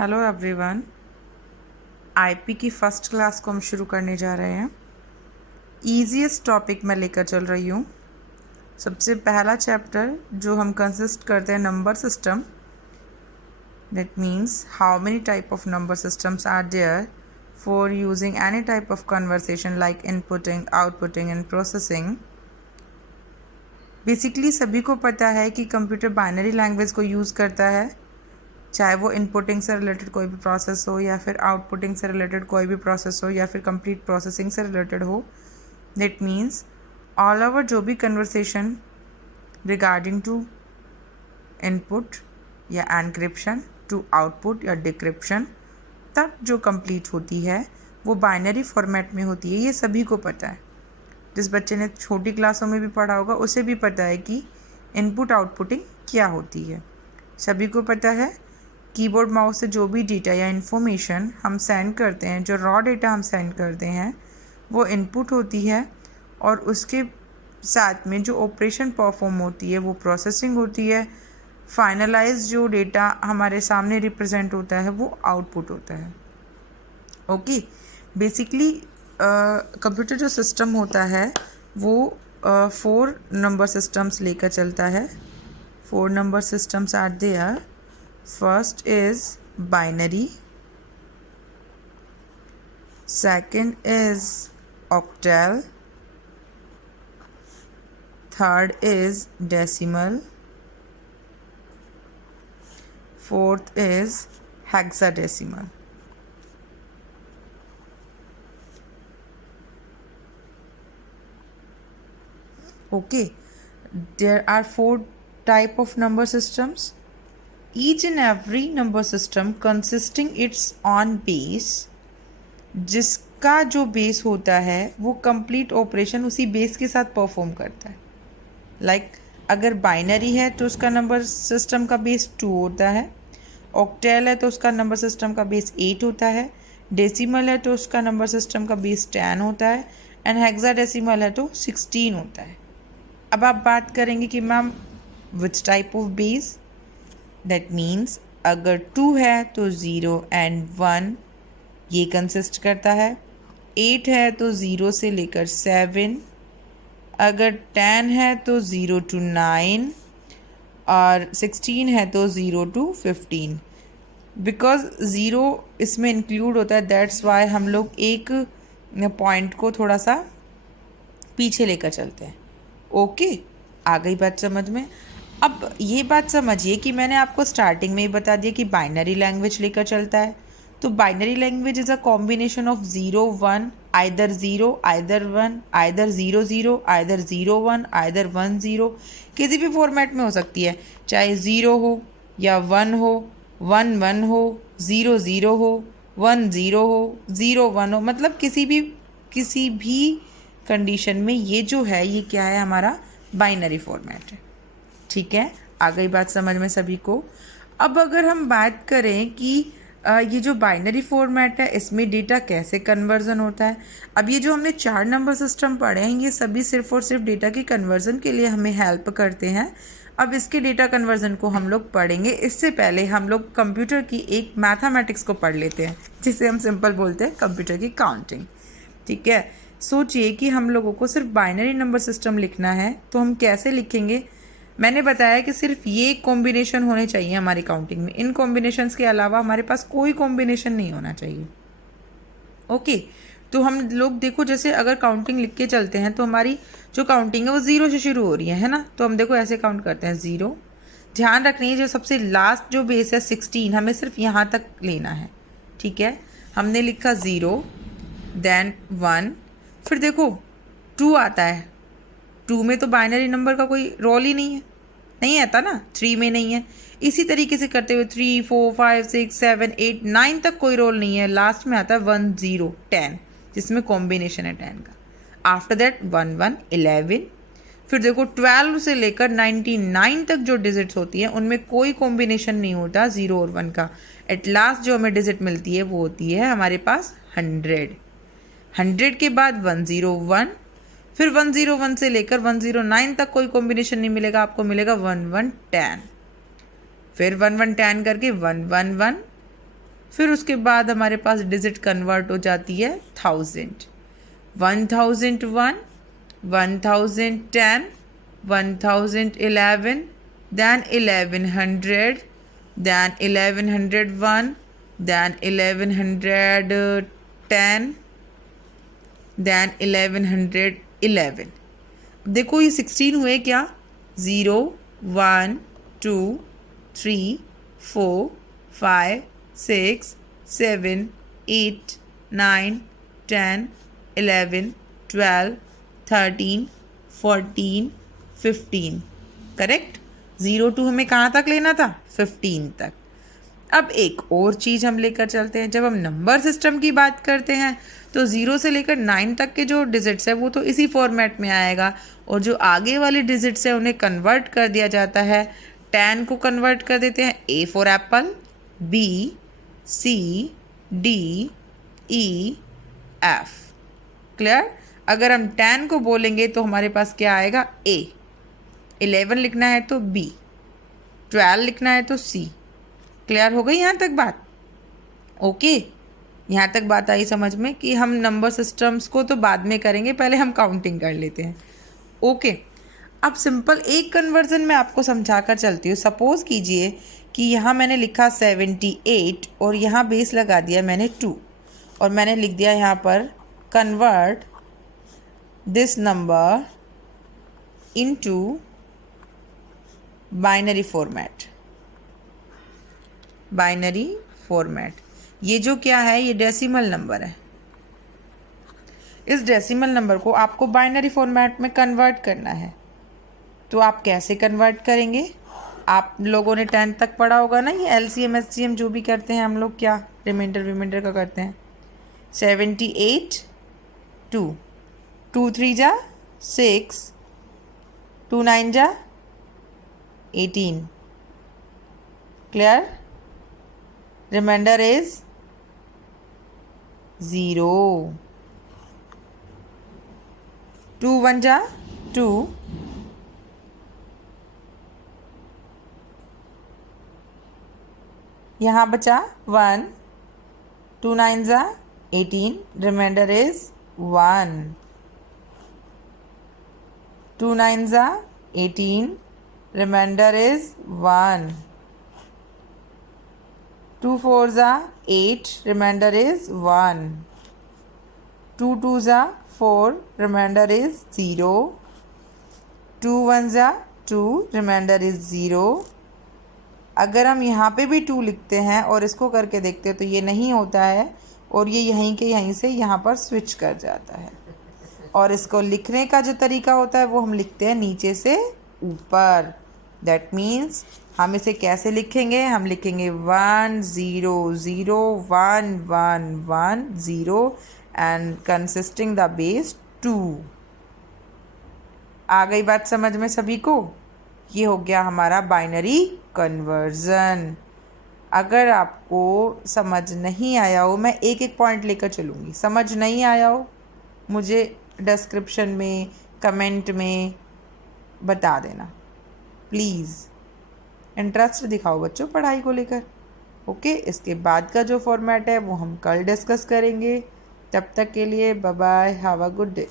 Hello everyone. IP की first class को हम शुरू करने जा रहे हैं। ईजीएस्ट टॉपिक मैं लेकर चल रही हूँ। सबसे पहला चैप्टर जो हम कंसिस्ट करते हैं number system. That means how many type of number systems are there for using any type of conversation like inputting, outputting and processing. Basically सभी को पता है कि कंप्यूटर बाइनरी लैंग्वेज को यूज़ करता है, चाहे वो इनपुटिंग से रिलेटेड कोई भी प्रोसेस हो या फिर आउटपुटिंग से रिलेटेड कोई भी प्रोसेस हो या फिर कंप्लीट प्रोसेसिंग से रिलेटेड हो। दैट मीन्स ऑल ओवर जो भी कन्वर्सेशन रिगार्डिंग टू इनपुट या एनक्रिप्शन टू आउटपुट या डिक्रिप्शन तक जो कंप्लीट होती है वो बाइनरी फॉर्मेट में होती है। ये सभी को पता है। जिस बच्चे ने छोटी क्लासों में भी पढ़ा होगा उसे भी पता है कि इनपुट आउटपुटिंग क्या होती है। सभी को पता है कीबोर्ड माउस से जो भी डेटा या इन्फॉर्मेशन हम सेंड करते हैं, जो रॉ डेटा हम सेंड करते हैं वो इनपुट होती है, और उसके साथ में जो ऑपरेशन परफॉर्म होती है वो प्रोसेसिंग होती है। फाइनलाइज जो डेटा हमारे सामने रिप्रेजेंट होता है वो आउटपुट होता है। ओके, बेसिकली कंप्यूटर जो सिस्टम होता है वो 4 नंबर सिस्टम्स लेकर चलता है। 4 number systems are there. First is binary, second is octal, third is decimal, fourth is hexadecimal. Okay, there are 4 type of number systems. Each and every number system consisting its own base, जिसका जो base होता है वो complete operation उसी base के साथ perform करता है। लाइक अगर बाइनरी है तो उसका नंबर सिस्टम का बेस 2 होता है, ऑक्टेल है तो उसका नंबर सिस्टम का बेस 8 होता है, डेसिमल है तो उसका नंबर सिस्टम का बेस 10 होता है, एंड हेक्साडेसिमल है तो 16 होता है। अब आप बात करेंगे कि ma'am which type of base. That means अगर 2 है तो 0 एंड 1 ये कंसिस्ट करता है, 8 है तो 0 से लेकर 7, अगर 10 है तो 0 to 9, और 16 है तो 0 to 15। बिकॉज 0 इसमें इंक्लूड होता है, दैट्स वाई हम लोग एक पॉइंट को थोड़ा सा पीछे लेकर चलते हैं। ओके, आ गई बात समझ में। अब ये बात समझिए कि मैंने आपको स्टार्टिंग में ही बता दिया कि बाइनरी लैंग्वेज लेकर चलता है। तो binary language is a combination of 0 1, either 0 either 1, either 0 0, either 0 1, either 1 0। किसी भी फॉर्मेट में हो सकती है, चाहे 0 हो या 1 हो, 1 1 हो, 0 0 हो, 1 0 हो, 0 1 हो, मतलब किसी भी कंडीशन में ये जो है ये क्या है, हमारा बाइनरी फॉर्मेट है। ठीक है, आ गई बात समझ में सभी को। अब अगर हम बात करें कि ये जो बाइनरी फॉर्मेट है इसमें डेटा कैसे कन्वर्जन होता है। अब ये जो हमने 4 नंबर सिस्टम पढ़े हैं ये सभी सिर्फ और सिर्फ डेटा की कन्वर्जन के लिए हमें हेल्प करते हैं। अब इसके डेटा कन्वर्जन को हम लोग पढ़ेंगे। इससे पहले हम लोग कंप्यूटर की एक मैथमेटिक्स को पढ़ लेते हैं, जिसे हम सिंपल बोलते हैं कंप्यूटर की काउंटिंग। ठीक है, सोचिए कि हम लोगों को सिर्फ बाइनरी नंबर सिस्टम लिखना है तो हम कैसे लिखेंगे। मैंने बताया कि सिर्फ ये कॉम्बिनेशन होने चाहिए हमारी काउंटिंग में, इन कॉम्बिनेशंस के अलावा हमारे पास कोई कॉम्बिनेशन नहीं होना चाहिए। ओके, तो हम लोग देखो जैसे अगर काउंटिंग लिख के चलते हैं तो हमारी जो काउंटिंग है वो 0 से शुरू हो रही है ना। तो हम देखो ऐसे काउंट करते हैं 0। ध्यान रखनी है जो सबसे लास्ट जो बेस है 16, हमें सिर्फ यहाँ तक लेना है। ठीक है, हमने लिखा 0 देन 1, फिर देखो 2 आता है। 2 में तो बाइनरी नंबर का कोई रोल ही नहीं आता ना, 3 में नहीं है। इसी तरीके से करते हुए 3 4 5 6 7 8 9 तक कोई रोल नहीं है। लास्ट में आता है 1 0 10, जिसमें कॉम्बिनेशन है 10 का। आफ्टर दैट 1 1 11, फिर देखो 12 से लेकर 99 तक जो डिजिट्स होती हैं उनमें कोई कॉम्बिनेशन नहीं होता 0 और 1 का। एट लास्ट जो हमें डिजिट मिलती है वो होती है हमारे पास 100। 100 के बाद 101, फिर 101 से लेकर 109 तक कोई कॉम्बिनेशन नहीं मिलेगा, आपको मिलेगा 1110। फिर 1110 करके 111, फिर उसके बाद हमारे पास डिजिट कन्वर्ट हो जाती है 1000, 1001, 1010, 1011, then 1100, then 1101, then 1110, then 1111. देखो ये 16 हुए क्या, 0 1 2 3 4 5 6 7 8 9 10 11 12 13 14 15. करेक्ट. 0 to हमें कहाँ तक लेना था, 15 तक. अब एक और चीज़ हम लेकर चलते हैं. जब हम नंबर सिस्टम की बात करते हैं तो 0 से लेकर 9 तक के जो डिजिट्स है वो तो इसी फॉर्मेट में आएगा, और जो आगे वाले डिजिट्स है उन्हें कन्वर्ट कर दिया जाता है. 10 को कन्वर्ट कर देते हैं A for Apple, B C D E F. Clear. अगर हम 10 को बोलेंगे तो हमारे पास क्या आएगा, A. 11 लिखना है तो B, 12 लिखना है तो C. क्लियर हो गई यहाँ तक बात. ओके. यहाँ तक बात आई समझ में कि हम नंबर सिस्टम्स को तो बाद में करेंगे, पहले हम काउंटिंग कर लेते हैं. ओके. अब सिंपल एक कन्वर्जन में आपको समझा कर चलती हूँ. सपोज़ कीजिए कि यहाँ मैंने लिखा 78 और यहाँ बेस लगा दिया मैंने 2, और मैंने लिख दिया यहाँ पर convert this number into binary format. Binary format, ये जो क्या है, ये डेसिमल नंबर है. इस डेसिमल नंबर को आपको बाइनरी फॉर्मेट में कन्वर्ट करना है. तो आप कैसे कन्वर्ट करेंगे, आप लोगों ने 10 तक पढ़ा होगा ना, ये LCM HCM जो भी करते हैं हम लोग, क्या रिमाइंडर का करते हैं. 78 2 2 3 जा 6, 2 9 जा 18. क्लियर. Reminder is 0. 2 1 जा 2, यहाँ बचा 1, 2 9 जा 18. Reminder is 1. 2 9 जा 18. Reminder is 1. 2 4 जा 8. Reminder is 1. 2 2 जा 4. Reminder is 0. 2 1 जा 2. Reminder is 0. अगर हम यहाँ पे भी 2 लिखते हैं और इसको करके देखते हैं तो ये नहीं होता है, और ये यहीं के यहीं से यहाँ पर स्विच कर जाता है. और इसको लिखने का जो तरीका होता है वो हम लिखते हैं नीचे से ऊपर. दैट मीन्स हम इसे कैसे लिखेंगे, हम लिखेंगे 1 0 0 1 1 1 0 एंड कंसिस्टिंग द बेस 2. आ गई बात समझ में सभी को. ये हो गया हमारा बाइनरी कन्वर्जन. अगर आपको समझ नहीं आया हो, मैं एक एक पॉइंट लेकर चलूँगी. समझ नहीं आया हो मुझे डिस्क्रिप्शन में, कमेंट में बता देना प्लीज़. इंटरेस्ट दिखाओ बच्चों पढ़ाई को लेकर. ओके. इसके बाद का जो फॉर्मेट है वो हम कल डिस्कस करेंगे. तब तक के लिए bye bye, have a good day.